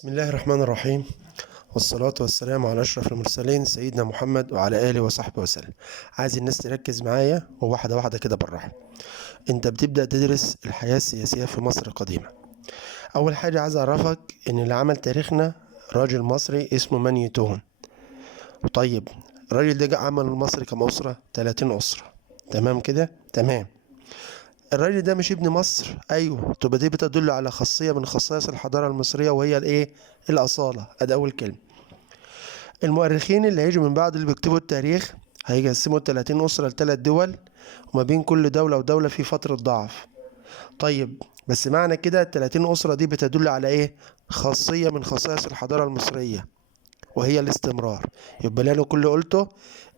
بسم الله الرحمن الرحيم، والصلاة والسلام على أشرف المرسلين سيدنا محمد وعلى آله وصحبه وسلم. عايز الناس تركز معايا وواحدة واحدة كده بالراحة. أنت بتبدأ تدرس الحياة السياسية في مصر القديمة. أول حاجة عايز أعرفك إن اللي عمل تاريخنا راجل مصري اسمه مانيتون. طيب الراجل ده عمل مصر كم أسرة؟ 30 أسرة. تمام كده؟ تمام. الراجل ده مش ابن مصر؟ ايوه. تبقى دي بتدل على خاصيه من خصائص الحضاره المصريه، وهي الايه؟ الاصاله. ادي اول كلمه. المؤرخين اللي هيجوا من بعد اللي بيكتبوا التاريخ هيقسموا ال 30 اسره لثلاث دول، وما بين كل دوله ودوله في فتره ضعف. طيب بس معنى كده ال 30 اسره دي بتدل على ايه؟ خاصيه من خصائص الحضاره المصريه، وهي الاستمرار. يبقى اللي انا كل قلته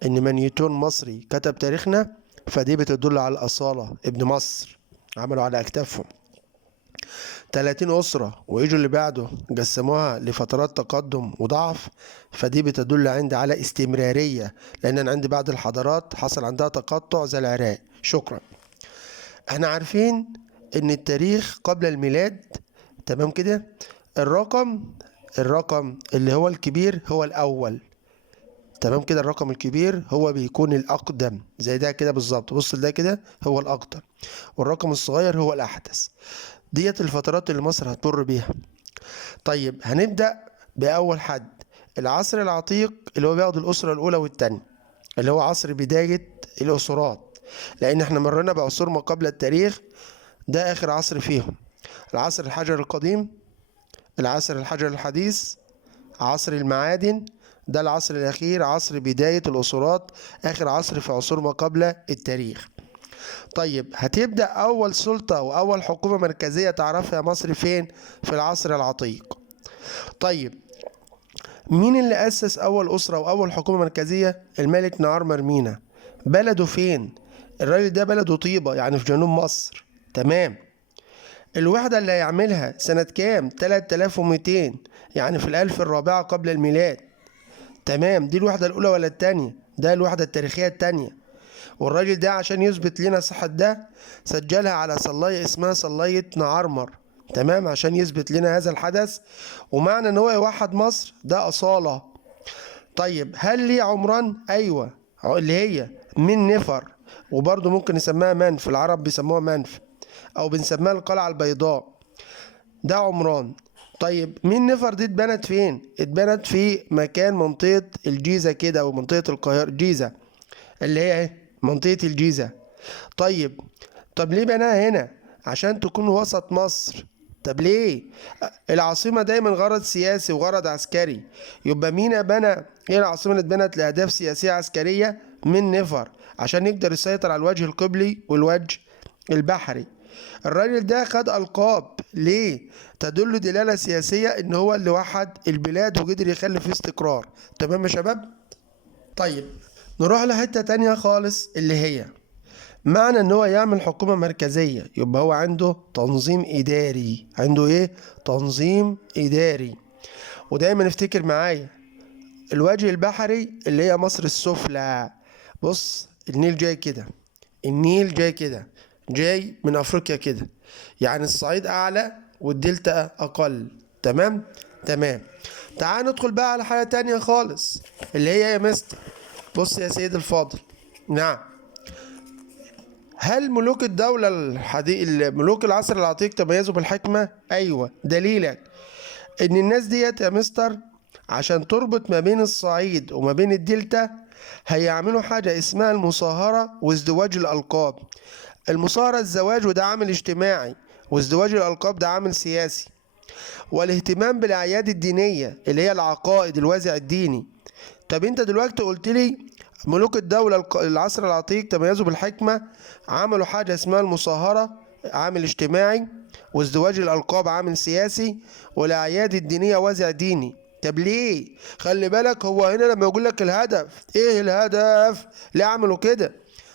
ان مانيتون مصري كتب تاريخنا، فدي بتدل على الاصاله. ابن مصر عملوا على اكتافهم 30 أسرة، ويجوا اللي بعده قسموها لفترات تقدم وضعف، فدي بتدل عندي على استمرارية، لأن أنا عندي بعض الحضارات حصل عندها تقطع زي العراق. شكرا. احنا عارفين إن التاريخ قبل الميلاد، تمام كده، الرقم اللي هو الكبير هو الأول. تمام كده، الرقم الكبير هو بيكون الأقدم، زي ده كده بالظبط. بص ده كده هو الأقدم، والرقم الصغير هو الأحدث. ديت الفترات اللي مصر هتمر بيها. طيب هنبدأ بأول حد، العصر العتيق، اللي هو بياخد الأسرة الأولى والتانية، اللي هو عصر بداية الأسرات، لأن احنا مرينا بعصور ما قبل التاريخ. ده آخر عصر فيهم. العصر الحجر القديم، العصر الحجر الحديث، عصر المعادن. ده العصر الأخير، عصر بداية الأسرات، آخر عصر في عصور ما قبل التاريخ. طيب هتبدأ أول سلطة وأول حكومة مركزية تعرفها مصر فين؟ في العصر العتيق. طيب مين اللي أسس أول أسرة وأول حكومة مركزية؟ الملك نعار مرمينا. بلده فين؟ الراجل ده بلده طيبة، يعني في جنوب مصر. تمام. الوحدة اللي هيعملها سنة كام؟ 3200، يعني في الألف الرابعة قبل الميلاد. تمام. دي الوحدة الأولى ولا التانية؟ ده الوحدة التاريخية التانية. والراجل ده عشان يثبت لنا صحة ده سجلها على صلاية اسمها صلاية نعرمر. تمام، عشان يثبت لنا هذا الحدث، ومعنى ان هو يوحد مصر ده أصالة. طيب هل ليه عمران؟ ايوه، اللي هي من نفر، وبرضه ممكن نسميها منف، العرب بيسموها منف، او بنسميها القلعة البيضاء. ده عمران. طيب مين نفر دي اتبنت فين؟ اتبنت في مكان منطقة الجيزة كده، او منطقة القاهرة الجيزة، اللي هي ايه؟ منطقة الجيزة. طيب طب ليه بناها هنا؟ عشان تكون وسط مصر. طب ليه؟ العاصمة دايما غرض سياسي وغرض عسكري. يبقى مين بنى؟ ايه العاصمة اللي اتبنت لأهداف سياسية عسكرية؟ من نفر، عشان يقدر يسيطر على الوجه القبلي والوجه البحري. الراجل ده خد ألقاب ليه؟ تدل دلالة سياسية ان هو اللي وحد البلاد وقدر يخلي فيه استقرار. تمام يا شباب؟ طيب نروح لحتة تانية خالص، اللي هي معنى ان هو يعمل حكومة مركزية، يبقى هو عنده تنظيم اداري. عنده ايه؟ تنظيم اداري. ودايما افتكر معايا الوجه البحري اللي هي مصر السفلى. بص النيل جاي كده، النيل جاي كده، جاي من افريقيا كده، يعني الصعيد اعلى والدلتا اقل. تمام. تمام. تعال ندخل بقى على حاجة تانية خالص، اللي هي يا مستر. بص يا سيد الفاضل. نعم. هل ملوك الدولة ملوك العصر العتيق تميزوا بالحكمة؟ أيوة. دليلك إن الناس ديت يا مستر عشان تربط ما بين الصعيد وما بين الدلتا هيعملوا حاجة اسمها المصاهرة وازدواج الألقاب. المصاهرة الزواج، وده عامل اجتماعي، وازدواج الألقاب ده عامل سياسي. والاهتمام بالأعياد الدينية اللي هي العقائد، الوازع الديني. طب انت دلوقتي قلت لي ملوك الدولة العصر العتيق تميزوا بالحكمة، عملوا حاجة اسمها المصاهرة عامل اجتماعي، وازدواج الألقاب عامل سياسي، والأعياد الدينية وازع ديني. طب ليه؟ خلي بالك، هو هنا لما يقول لك الهدف، ايه الهدف؟ ليه عملوا كده؟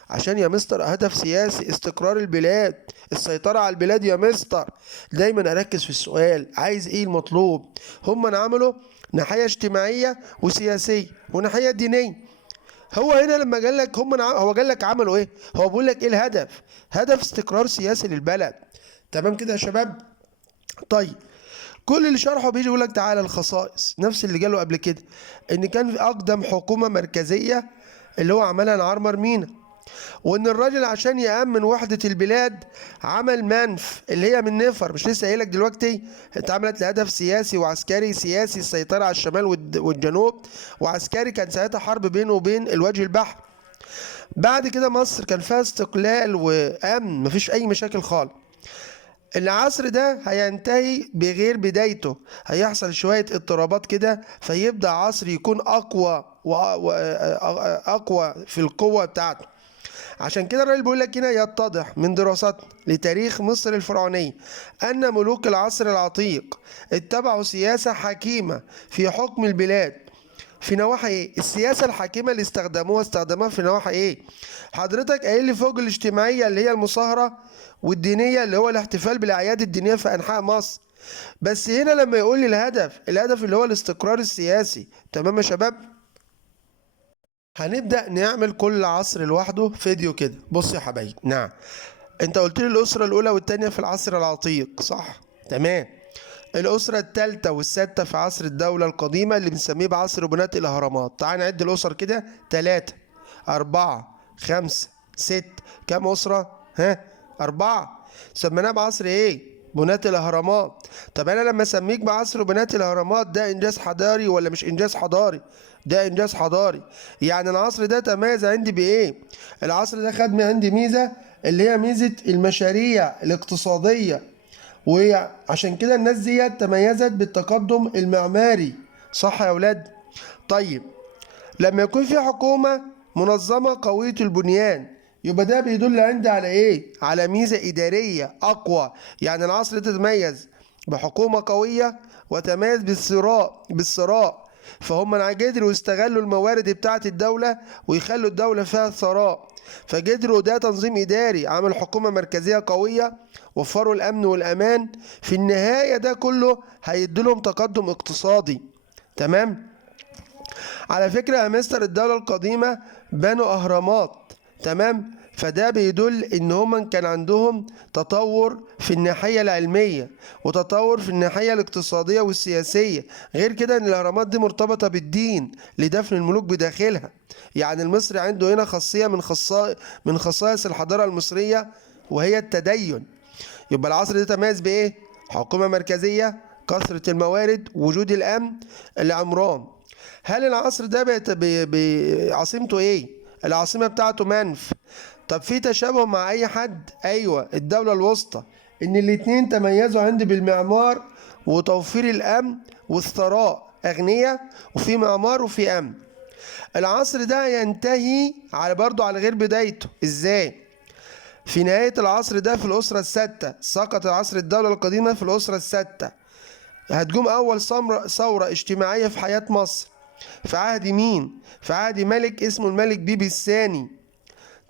عشان يا مستر هدف سياسي، استقرار البلاد، السيطرة على البلاد يا مستر. دايما اركز في السؤال، عايز ايه المطلوب؟ هم عملوا ناحية اجتماعية وسياسية وناحية دينية. هو هنا لما قال لك هو قال لك عملوا ايه؟ هو بيقول لك ايه الهدف؟ هدف استقرار سياسي للبلد. تمام كده يا شباب؟ طيب كل اللي شرحه بيجي يقول لك تعالى الخصائص نفس اللي جاله قبل كده، ان كان في اقدم حكومه مركزيه اللي هو عملها نعرمر مينا، وان الراجل عشان يأمن وحدة البلاد عمل منف اللي هي من نفر، مش لسه قايلك دلوقتي اتعملت لهدف سياسي وعسكري. سياسي السيطرة على الشمال والجنوب، وعسكري كان ساعتها حرب بينه وبين الوجه البحري. بعد كده مصر كان فيها استقلال وأمن، مفيش أي مشاكل خالص. العصر ده هينتهي بغير بدايته، هيحصل شوية اضطرابات كده، فيبدأ عصر يكون أقوى وأقوى في القوة بتاعته. عشان كده الراجل بيقول لك هنا: يتضح من دراستنا لتاريخ مصر الفرعونية أن ملوك العصر العتيق اتبعوا سياسة حكيمة في حكم البلاد. في نواحي ايه؟ السياسة الحكيمة اللي استخدموها في نواحي ايه؟ حضرتك قايل لي فوق الاجتماعية اللي هي المصاهرة، والدينية اللي هو الاحتفال بالأعياد الدينية في أنحاء مصر. بس هنا لما يقول لي الهدف اللي هو الاستقرار السياسي. تمام يا شباب؟ هنبدأ نعمل كل عصر لوحده فيديو كده. بص يا حبايبي، نعم انت قلت لي الأسرة الأولى والتانية في العصر العتيق، صح؟ تمام. الأسرة الثالثة والسادسة في عصر الدولة القديمة اللي بنسميه بعصر بناة الأهرامات. تعال نعد الأسر كده: 3 4 5 6. كام أسرة؟ ها؟ 4. سميناه بعصر إيه؟ بناة الأهرامات. طب أنا لما أسميك بعصر بناة الأهرامات، ده إنجاز حضاري ولا مش إنجاز حضاري؟ ده إنجاز حضاري. يعني العصر ده تميز عندي بإيه؟ العصر ده خد عندي ميزة، اللي هي ميزة المشاريع الاقتصادية، وعشان كده الناس دي تميزت بالتقدم المعماري. صح يا أولاد؟ طيب، لما يكون في حكومة منظمة قوية البنيان، يبقى ده بيدل عندي على ايه؟ على ميزة إدارية أقوى. يعني العصر ده تتميز بحكومة قوية، وتميز بالثراء. فهم قدروا يستغلوا الموارد بتاعة الدولة ويخلوا الدولة فيها ثراء، فقدروا. ده تنظيم إداري، عمل حكومة مركزية قوية، وفروا الأمن والأمان. في النهاية ده كله هيديلهم تقدم اقتصادي. تمام؟ على فكرة يا مستر، الدولة القديمة بنوا أهرامات، تمام؟ فده بيدل إن هم كان عندهم تطور في الناحية العلمية، وتطور في الناحية الاقتصادية والسياسية. غير كده إن الأهرامات دي مرتبطة بالدين لدفن الملوك بداخلها. يعني المصري عنده هنا خاصية من خصائص الحضارة المصرية، وهي التدين. يبقى العصر ده تميز بإيه؟ حكومة مركزية، كثرة الموارد، وجود الأمن، العمران. هل العصر ده عاصمته ايه؟ العاصمة بتاعته منف. طب في تشابه مع اي حد؟ ايوه، الدولة الوسطى. ان الاتنين تميزوا عندي بالمعمار وتوفير الامن والثراء، اغنياء وفي معمار وفي امن. العصر ده ينتهي على غير بدايته. ازاي؟ في نهاية العصر ده في الأسرة الستة، سقط العصر الدولة القديمة في الأسرة الستة. هتقوم أول ثورة اجتماعية في حياة مصر. في عهد مين؟ في عهد ملك اسمه الملك بيبي الثاني.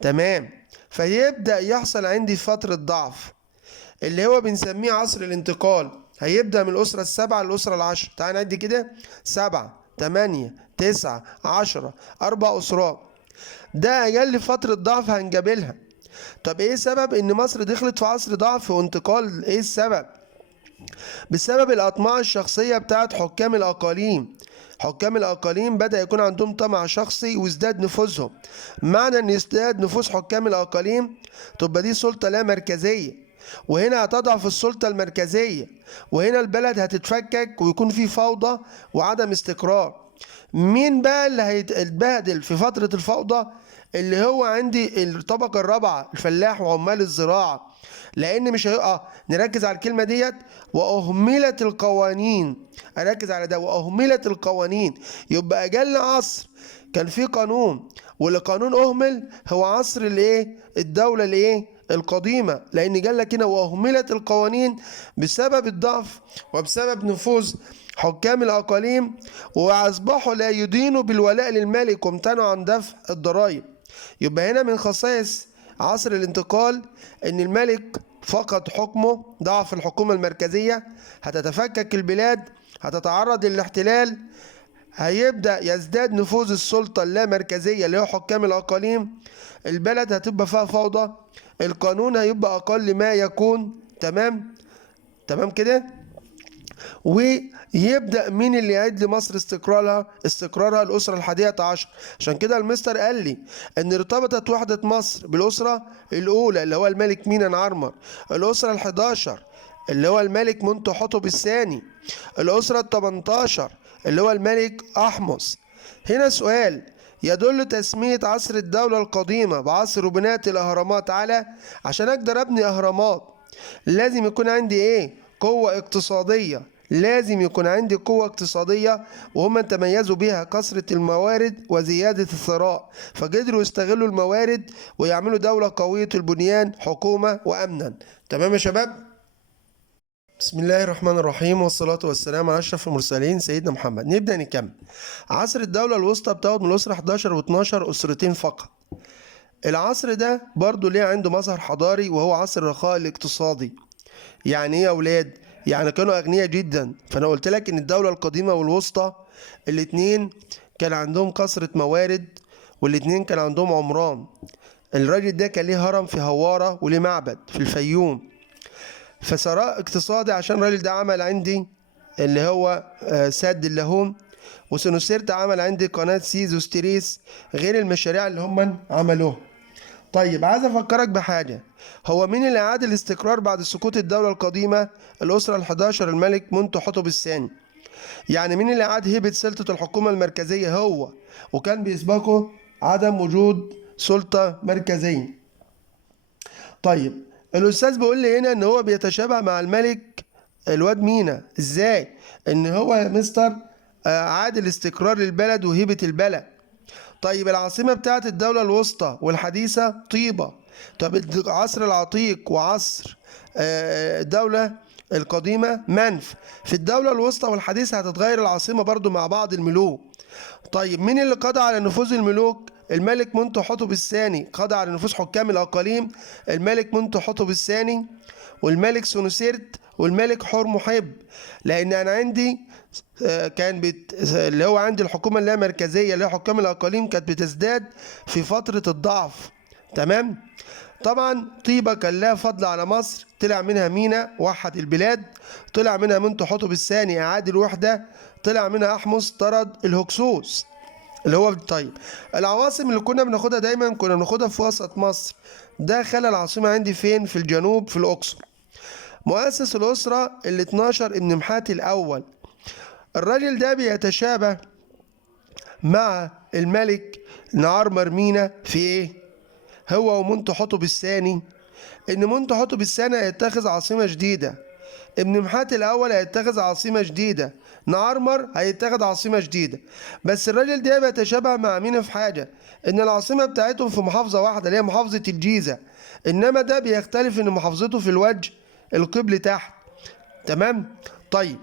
تمام. فيبدأ يحصل عندي فترة ضعف، اللي هو بنسميه عصر الانتقال. هيبدأ من الأسرة السبعة للأسرة العشرة. تعال نعد كده: 7 8 9 10. 4 أسرات. ده أقل فترة ضعف هنقابلها. طب إيه سبب إن مصر دخلت في عصر ضعف وانتقال؟ إيه السبب؟ بسبب الأطماع الشخصية بتاعت حكام الأقاليم. حكام الأقاليم بدأ يكون عندهم طمع شخصي وازداد نفوذهم. معنى أن يزداد نفوذ حكام الأقاليم، تبقى دي سلطة لا مركزية، وهنا هتضعف السلطة المركزية، وهنا البلد هتتفكك ويكون في فوضى وعدم استقرار. مين بقى اللي هيتبهدل في فترة الفوضى؟ اللي هو عندي الطبقة الرابعة، الفلاح وعمال الزراعة. لأن مش هيبقى، نركز على الكلمة ديت: وأهملت القوانين. أركز على ده: وأهملت القوانين. يبقى أجل عصر كان في قانون، والقانون أهمل هو عصر الإيه؟ الدولة الإيه؟ القديمة. لأن قال لك هنا: وأهملت القوانين بسبب الضعف وبسبب نفوذ حكام الأقاليم، وأصبحوا لا يدينوا بالولاء للملك وامتنعوا عن دفع الضرائب. يبقى هنا من خصائص عصر الانتقال إن الملك فقد حكمه، ضعف الحكومة المركزية، هتتفكك البلاد، هتتعرض للاحتلال، هيبدأ يزداد نفوذ السلطة اللامركزية اللي هو حكام الأقاليم، البلد هتبقى فيها فوضى، القانون هيبقى أقل ما يكون. تمام؟ تمام كده؟ ويبدأ مين اللي يعيد لمصر استقرارها الأسرة الحادية عشر. عشان كده المستر قال لي إن ارتبطت وحدة مصر بالأسرة الأولى اللي هو الملك مينا نعرمر، الأسرة الحداشر اللي هو الملك منتحتب الثاني، الأسرة التمنتاشر اللي هو الملك أحمس. هنا سؤال: يدل تسمية عصر الدولة القديمة بعصر بناء الأهرامات على. عشان أقدر أبني أهرامات لازم يكون عندي إيه؟ قوة اقتصادية. لازم يكون عندي قوة اقتصادية، وهم تميزوا بها كثرة الموارد وزيادة الثراء، فقدروا يستغلوا الموارد ويعملوا دولة قوية البنيان حكومة وأمنا. تمام يا شباب؟ بسم الله الرحمن الرحيم، والصلاة والسلام على أشرف المرسلين سيدنا محمد. نبدأ نكمل. عصر الدولة الوسطى بتاخد من الأسرة 11 و12 أسرتين فقط. العصر ده برضو ليه عنده مظهر حضاري، وهو عصر الرخاء الاقتصادي. يعني ايه يا أولاد؟ يعني كانوا أغنياء جدا. فأنا قلت لك إن الدولة القديمة والوسطى الاتنين كان عندهم كثرة موارد، والاتنين كان عندهم عمران. الراجل ده كان ليه هرم في هوارة وليه معبد في الفيوم. فثراء اقتصادي عشان الراجل ده عمل عندي اللي هو سد اللاهون، وسنوسرت عمل عندي قناة سيز وستريس، غير المشاريع اللي هم عملوها. طيب عايز افكرك بحاجة: هو مين اللي اعاد الاستقرار بعد سقوط الدولة القديمة؟ الأسرة ال11 الملك منتحتب الثاني. يعني مين اللي اعاد هيبة سلطة الحكومة المركزية؟ هو، وكان بيسبقه عدم وجود سلطة مركزية. طيب الأستاذ بيقول لي هنا إن هو بيتشابه مع الملك الواد مينا. إزاي؟ إن هو يا مستر عاد الاستقرار للبلد وهيبة البلد. طيب العاصمة بتاعت الدولة الوسطى والحديثة طيبة. طب العصر العتيق وعصر الدولة القديمة منف. في الدولة الوسطى والحديثة هتتغير العاصمة برضو مع بعض الملوك. طيب مين اللي قضى على نفوذ الملوك؟ الملك منتحتب الثاني قضى على نفوذ حكام الأقاليم، الملك منتحتب الثاني والملك سنوسرت والملك حور محب. لأن أنا عندي اللي هو عندي الحكومة اللي هي مركزية اللي هي حكام الأقاليم كانت بتزداد في فترة الضعف. تمام؟ طبعا طيبة كان لها فضل على مصر، طلع منها مينا وحد البلاد، طلع منها منتحتب الثاني أعاد الوحدة، طلع منها أحمس طرد الهكسوس اللي هو. طيب العواصم اللي كنا بناخدها دايما كنا بناخدها في وسط مصر، ده خلى العاصمة عندي فين؟ في الجنوب في الأقصر. مؤسس الأسرة ال12 ابن محاتي الأول. الراجل ده بيتشابه مع الملك نعرمر مينا في ايه؟ هو ومنتحتب الثاني، ان منتحتب الثاني هيتخذ عاصمة جديدة، ابن محاتي الاول هيتخذ عاصمة جديدة، نعرمر هيتخذ عاصمة جديدة. بس الراجل ده بيتشابه مع مينا في حاجة، ان العاصمة بتاعتهم في محافظة واحدة اللي هي محافظة الجيزة، انما ده بيختلف ان محافظته في الوجه القبلي تحت. تمام؟ طيب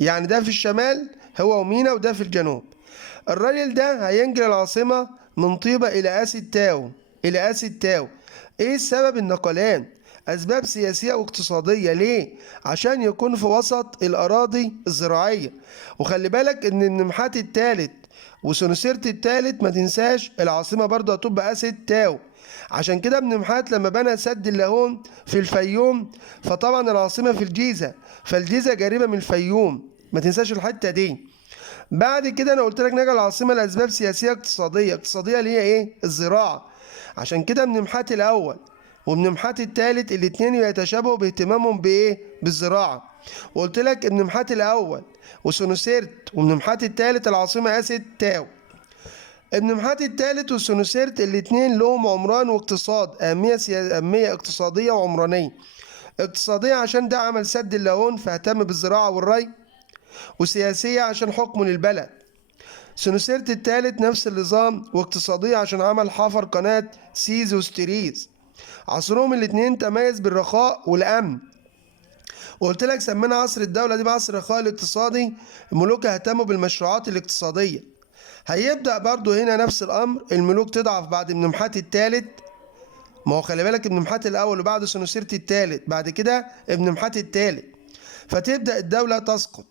يعني ده في الشمال هو ومينا، وده في الجنوب. الراجل ده هينقل العاصمة من طيبة إلى آسي التاو. إيه السبب؟ النقلان أسباب سياسية واقتصادية. ليه؟ عشان يكون في وسط الأراضي الزراعية. وخلي بالك إن النمحات الثالث وسنوسرت الثالث ما تنساش العاصمة برضه هتبقى آسي التاو. عشان كده ابن محات لما بنى سد اللاهون في الفيوم فطبعا العاصمة في الجيزة، فالجيزة قريبة من الفيوم، ما تنساش الحتة دي. بعد كده انا قلت لك نجا العاصمة لأسباب سياسية اقتصادية اللي هي ايه؟ الزراعة. عشان كده ابن محات الأول وابن محات الثالث الاتنين يتشابهوا باهتمامهم بايه؟ بالزراعة. وقلت لك ابن محات الأول وسنوسرت وابن محات الثالث العاصمة آسي التاو. ابن محات الثالث وسنوسرت الاتنين لهم عمران واقتصاد، أهمية اقتصادية وعمرانية. اقتصادية عشان ده عمل سد اللاهون فاهتم بالزراعة والري، وسياسية عشان حكمه للبلد. سنوسرت الثالث نفس النظام، واقتصادية عشان عمل حفر قناة سيز وستريس. عصرهم الاتنين تميز بالرخاء والأمن. وقلت لك سمينا عصر الدولة دي بعصر الرخاء الاقتصادي، الملوك اهتموا بالمشروعات الاقتصادية. هيبدأ برضو هنا نفس الأمر، الملوك تضعف بعد ابن محات الثالث. ما هو خلي بالك ابن محات الأول وبعد سنوسرت الثالث، بعد كده ابن محات الثالث، فتبدأ الدولة تسقط.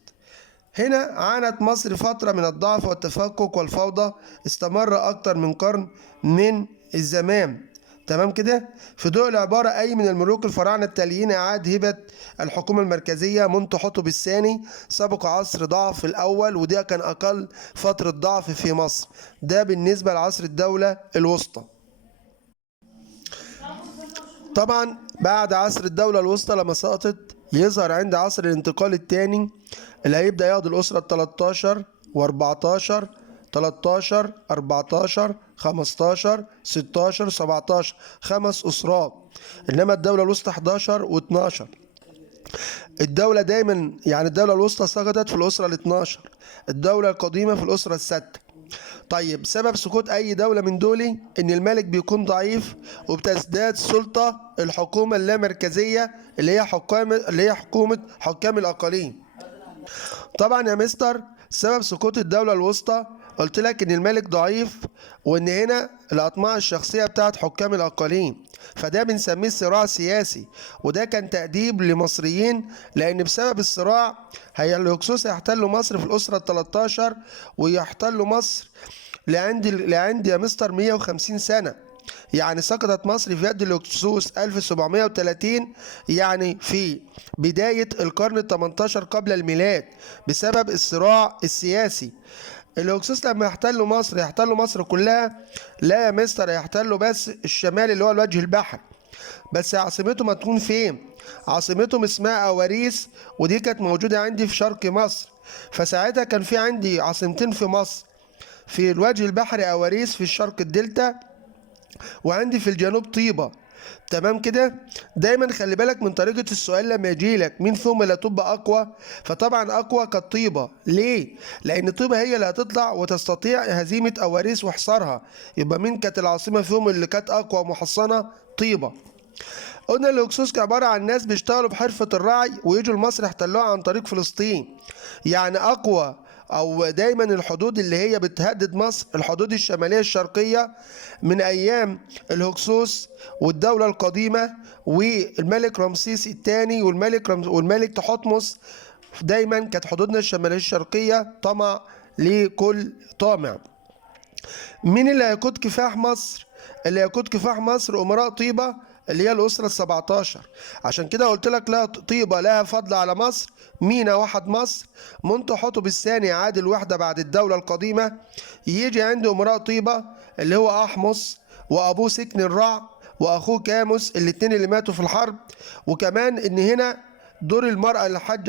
هنا عانت مصر فترة من الضعف والتفكك والفوضى، استمر أكتر من قرن من الزمان. تمام كده. في ضوء العبارة أي من الملوك الفراعنة التاليين أعاد هبة الحكومة المركزية منذ حتب الثاني سبق عصر ضعف الأول، وده كان أقل فترة ضعف في مصر، ده بالنسبة لعصر الدولة الوسطى. طبعا بعد عصر الدولة الوسطى لما سقطت يظهر عند عصر الانتقال الثاني اللي هيبدأ ياخد الأسرة 13 و14 13 14 15 16 17 5 أسرات، إنما الدولة الوسطى 11 و12. الدولة دايما يعني الدولة الوسطى سقطت في الأسرة ال 12، الدولة القديمة في الأسرة السادسة. طيب سبب سقوط أي دولة من دول إن الملك بيكون ضعيف وبتزداد سلطة الحكومة اللامركزية اللي هي حكومة حكام الأقاليم. طبعا يا مستر سبب سقوط الدولة الوسطى قلت لك إن الملك ضعيف، وإن هنا الأطماع الشخصية بتاعت حكام الأقاليم، فده بنسميه صراع سياسي، وده كان تأديب لمصريين، لأن بسبب الصراع الهكسوس هيحتلوا مصر في الأسرة ال 13 ويحتلوا مصر لعند يا مستر 150 سنة. يعني سقطت مصر في يد الهكسوس 1730، يعني في بداية القرن ال 18 قبل الميلاد، بسبب الصراع السياسي. الهكسوس لما يحتلوا مصر كلها؟ لا يا مستر، يحتلوا بس الشمال اللي هو الوجه البحري، بس عاصمتهم هتكون فين؟ عاصمتهم اسمها أواريس، ودي كانت موجودة عندي في شرق مصر. فساعتها كان في عندي عاصمتين في مصر، في الوجه البحري أواريس في الشرق الدلتا، وعندي في الجنوب طيبة. تمام كده. دايما خلي بالك من طريقة السؤال لما يجي لك مين فيهم اللي هتبقى أقوى، فطبعا أقوى كانت طيبة. ليه؟ لأن طيبة هي اللي هتطلع وتستطيع هزيمة أواريس وحصارها. يبقى مين كانت العاصمة فيهم اللي كانت أقوى ومحصنة؟ طيبة. قلنا الهكسوس عبارة عن ناس بيشتغلوا بحرفة الرعي ويجوا لمصر يحتلوها عن طريق فلسطين. يعني أقوى أو دايما الحدود اللي هي بتهدد مصر الحدود الشمالية الشرقية من أيام الهكسوس والدولة القديمة والملك رمسيس الثاني والملك تحتمس. دايما كانت حدودنا الشمالية الشرقية طمع لكل طامع. مين اللي هيقود كفاح مصر؟ اللي هيقود كفاح مصر أمراء طيبة اللي هي الأسرة ال17. عشان كده قلت لك لا طيبة لها فضل على مصر. مينا وحد مصر، منتحتب الثاني عاد الوحدة بعد الدولة القديمة. يجي عند أمراء طيبة اللي هو أحمس وأبوه سكن الرع وأخوه كاموس، الاتنين اللي ماتوا في الحرب. وكمان إن هنا دور المرأة اللي حج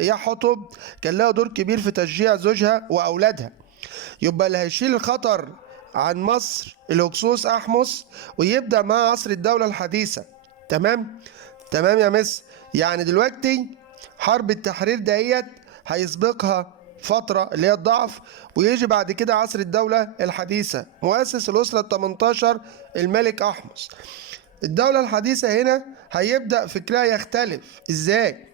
يا حطب كان لها دور كبير في تشجيع زوجها وأولادها. يبقى اللي هيشيل الخطر عن مصر الهكسوس أحمس، ويبدأ مع عصر الدولة الحديثة. تمام يا مس. يعني دلوقتي حرب التحرير ديت هيسبقها فترة اللي هي الضعف، ويجي بعد كده عصر الدولة الحديثة. مؤسس الأسرة ال 18 الملك أحمس. الدولة الحديثة هنا هيبدأ فكرها يختلف. ازاي؟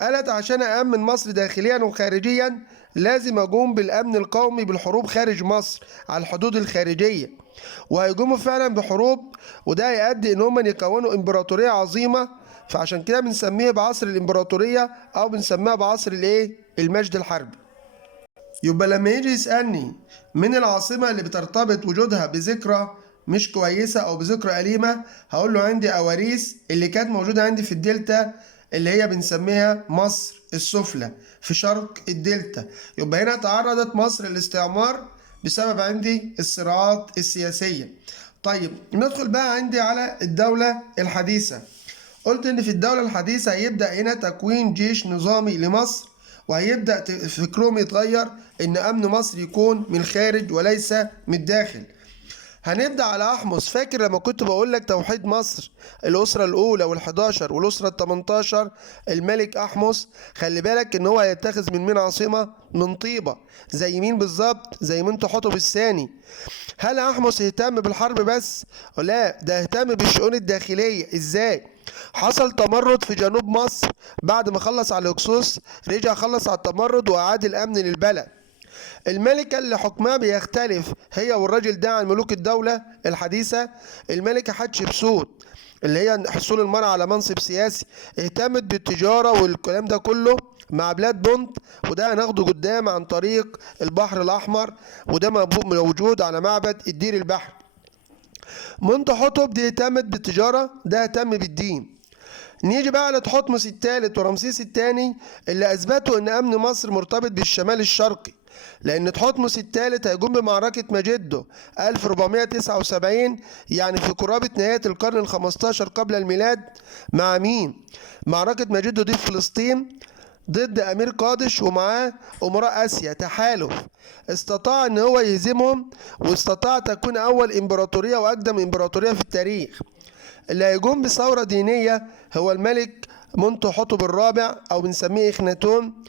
قالت عشان أأمن مصر داخليا وخارجيا لازم أقوم بالأمن القومي بالحروب خارج مصر على الحدود الخارجية، وهيقوموا فعلا بحروب، وده هيؤدي إن هم يكونوا إمبراطورية عظيمة. فعشان كده بنسميها بعصر الإمبراطورية أو بنسميها بعصر المجد الحربي. يبقى لما يجي يسألني من العاصمة اللي بترتبط وجودها بذكرى مش كويسة أو بذكرى أليمة، هقول له عندي أواريس اللي كانت موجودة عندي في الدلتا اللي هي بنسميها مصر السفلى في شرق الدلتا. يبقى هنا تعرضت مصر للاستعمار بسبب عندي الصراعات السياسية. طيب ندخل بقى عندي على الدولة الحديثة. قلت إن في الدولة الحديثة هيبدأ هنا تكوين جيش نظامي لمصر، وهيبدأ فكرهم يتغير إن أمن مصر يكون من الخارج وليس من الداخل. هنبدأ على أحمس. فاكر لما كنت بقول لك توحيد مصر الأسرة الأولى وال11 والأسرة ال18 الملك أحمس؟ خلي بالك إن هو هيتخذ من مين عاصمة؟ من طيبة. زي مين بالظبط؟ زي منتحتب الثاني. هل أحمس اهتم بالحرب بس؟ لا، ده اهتم بالشؤون الداخلية. إزاي؟ حصل تمرد في جنوب مصر بعد ما خلص على الهكسوس، رجع خلص على التمرد وأعاد الأمن للبلد. الملكة اللي حكمها بيختلف هي والراجل ده عن ملوك الدولة الحديثة. الملكة حتشبسوت اللي هي حصول المرأة على منصب سياسي، اهتمت بالتجارة والكلام ده كله مع بلاد بونت، وده هناخده قدام عن طريق البحر الأحمر، وده موجود على معبد الدير البحر. منتحتب دي اهتمت بالتجارة، ده اهتم بالدين. نيجي بقى على تحتمس الثالث ورمسيس الثاني اللي اثبتوا ان امن مصر مرتبط بالشمال الشرقي، لان تحتمس الثالث هيقوم بمعركة مجده 1479، يعني في قرابة نهاية القرن ال15 قبل الميلاد. مع مين؟ معركة مجده دي في فلسطين ضد امير قادش ومعاه امراء اسيا، تحالف استطاع ان هو يهزمهم، واستطاع تكون اول امبراطورية واقدم امبراطورية في التاريخ. اللي هيقوم بثورة دينية هو الملك منتحتب الرابع أو بنسميه إخناتون،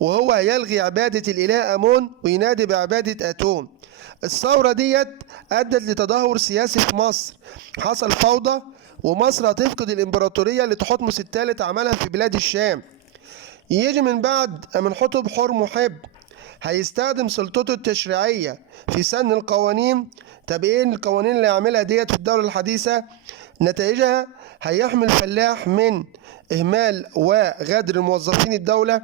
وهو هيلغي عبادة الإله أمون وينادي بعبادة أتون. الثورة ديت أدت لتدهور سياسي في مصر، حصل فوضى، ومصر هتفقد الإمبراطورية اللي تحتمس الثالث عملها في بلاد الشام. يجي من بعد أمنحتب حور محب، هيستخدم سلطته التشريعية في سن القوانين. طب ايه القوانين اللي هيعملها ديت في الدولة الحديثة؟ نتائجها هيحمي الفلاح من إهمال وغدر موظفين الدولة،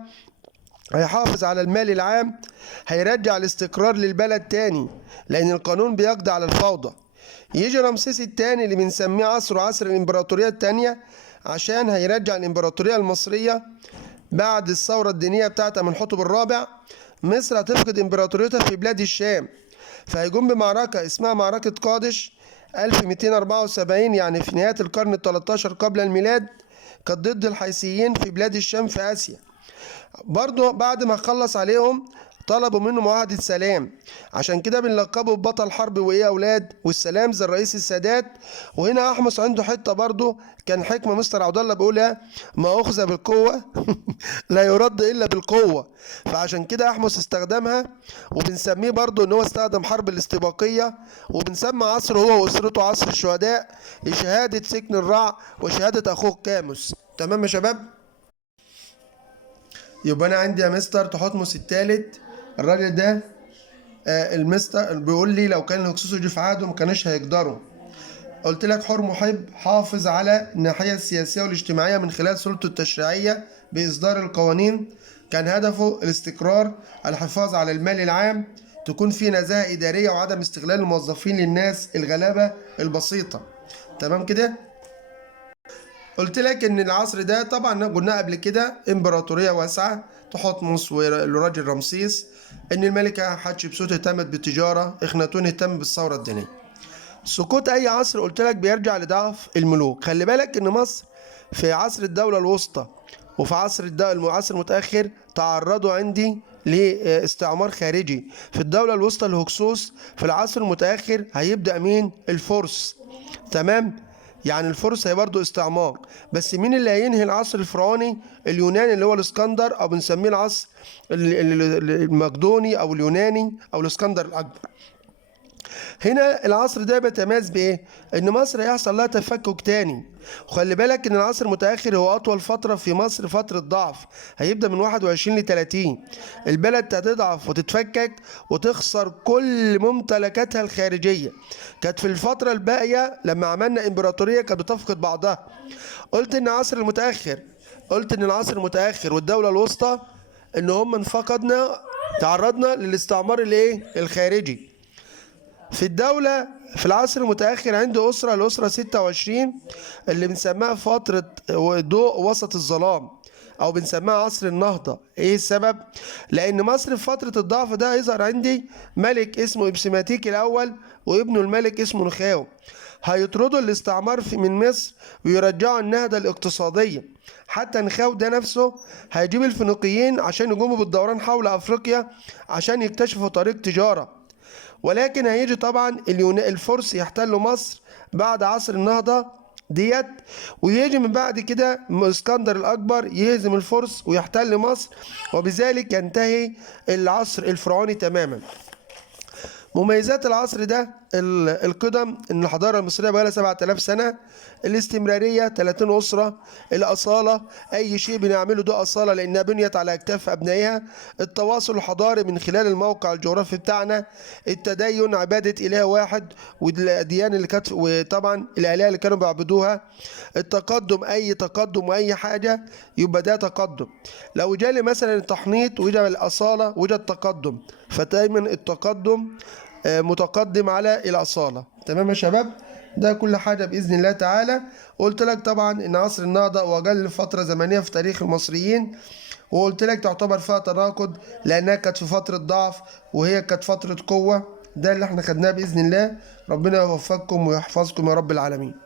هيحافظ على المال العام، هيرجع الاستقرار للبلد تاني لأن القانون بيقضي على الفوضى. يجي رمسيس الثاني اللي بنسميه عصر الإمبراطورية الثانية، عشان هيرجع الإمبراطورية المصرية بعد الثورة الدينية بتاعت أمنحتب الرابع. مصر هتفقد إمبراطوريتها في بلاد الشام، فهيقوم بمعركة اسمها معركة قادش 1274، يعني في نهاية القرن ال13 قبل الميلاد، كانت ضد الحيثيين في بلاد الشام في آسيا. برضو بعد ما خلص عليهم طلبوا منه معاهدة سلام، عشان كده بنلقبه ببطل حرب وإيه يا أولاد، والسلام زي الرئيس السادات. وهنا أحمس عنده حتة برضو كان حكمة مستر عبد الله بيقولها: ما أخذ بالقوة لا يرد إلا بالقوة. فعشان كده أحمس استخدمها، وبنسميه برضو إن هو استخدم حرب الاستباقية، وبنسمى عصره هو وأسرته عصر الشهداء لشهادة سكن الرع وشهادة أخوه كاموس. تمام يا شباب؟ يبقى أنا عندي يا مستر تحتمس الثالث، الراجل ده المستر بيقول لي لو كان الهكسوس يجي في عهده ما كانوش هيقدروا. قلت لك حور محب حافظ على الناحية السياسية والاجتماعية من خلال سلطته التشريعية بإصدار القوانين، كان هدفه الاستقرار، الحفاظ على المال العام، تكون في نزاهة إدارية وعدم استغلال الموظفين للناس الغلابة البسيطة. تمام كده؟ قلت لك ان العصر ده طبعا قلنا قبل كده امبراطوريه واسعه، تحتمس والراجل رمسيس، ان الملكه حتشبسوت اهتمت بالتجاره، اخناتون اهتم بالثوره الدينيه. سقوط اي عصر قلت لك بيرجع لضعف الملوك. خلي بالك ان مصر في عصر الدوله الوسطى وفي عصر العصر المتاخر تعرضوا عندي لاستعمار خارجي. في الدوله الوسطى الهكسوس، في العصر المتاخر هيبدا مين؟ الفرس. تمام؟ يعني الفرس هي برضه استعمار، بس مين اللي هينهي العصر الفرعوني؟ اليوناني اللي هو الاسكندر، او بنسميه العصر المقدوني او اليوناني او الاسكندر الاكبر. هنا العصر ده بيتميز بايه؟ ان مصر هيحصل لها تفكك تاني. وخلي بالك ان العصر المتاخر هو اطول فتره في مصر، فتره ضعف، هيبدا من 21 ل 30. البلد هتضعف وتتفكك وتخسر كل ممتلكاتها الخارجيه. كانت في الفتره الباقيه لما عملنا امبراطوريه كانت بتفقد بعضها. قلت ان العصر المتاخر والدوله الوسطى ان هم تعرضنا للاستعمار الخارجي. في العصر المتأخر عنده الأسرة 26 اللي بنسميها فترة ضوء وسط الظلام، أو بنسميها عصر النهضة. إيه السبب؟ لأن مصر في فترة الضعف ده هيظهر عندي ملك اسمه إبسماتيك الأول وابنه الملك اسمه نخاو، هيطردوا الاستعمار من مصر ويرجعوا النهضة الاقتصادية. حتى نخاو ده نفسه هيجيب الفينيقيين عشان يقوموا بالدوران حول أفريقيا عشان يكتشفوا طريق تجارة. ولكن هيجي طبعا الفرس يحتلوا مصر بعد عصر النهضة ديت، ويجي من بعد كده اسكندر الأكبر يهزم الفرس ويحتل مصر، وبذلك ينتهي العصر الفرعوني تماما. مميزات العصر ده القدم، ان الحضاره المصريه بقى لها 7000 سنه، الاستمراريه 30 اسره، الاصاله، اي شيء بنعمله ده اصاله لانها بنيت على اكتاف ابنائها، التواصل الحضاري من خلال الموقع الجغرافي بتاعنا، التدين عباده اله واحد والاديان اللي كانت، وطبعا الالهه اللي كانوا بيعبدوها، التقدم، اي تقدم واي حاجه يبقى ده تقدم. لو جالي مثلا التحنيط وجد الاصاله وجد تقدم، فدايما التقدم متقدم على الأصالة. تمام يا شباب؟ ده كل حاجة بإذن الله تعالى. وقلت لك طبعا إن عصر النهضة هو أقل فترة زمنية في تاريخ المصريين، وقلت لك تعتبر فيها تناقض لأنها كانت في فترة ضعف وهي كانت فترة قوة. ده اللي احنا خدناه بإذن الله. ربنا يوفقكم ويحفظكم يا رب العالمين.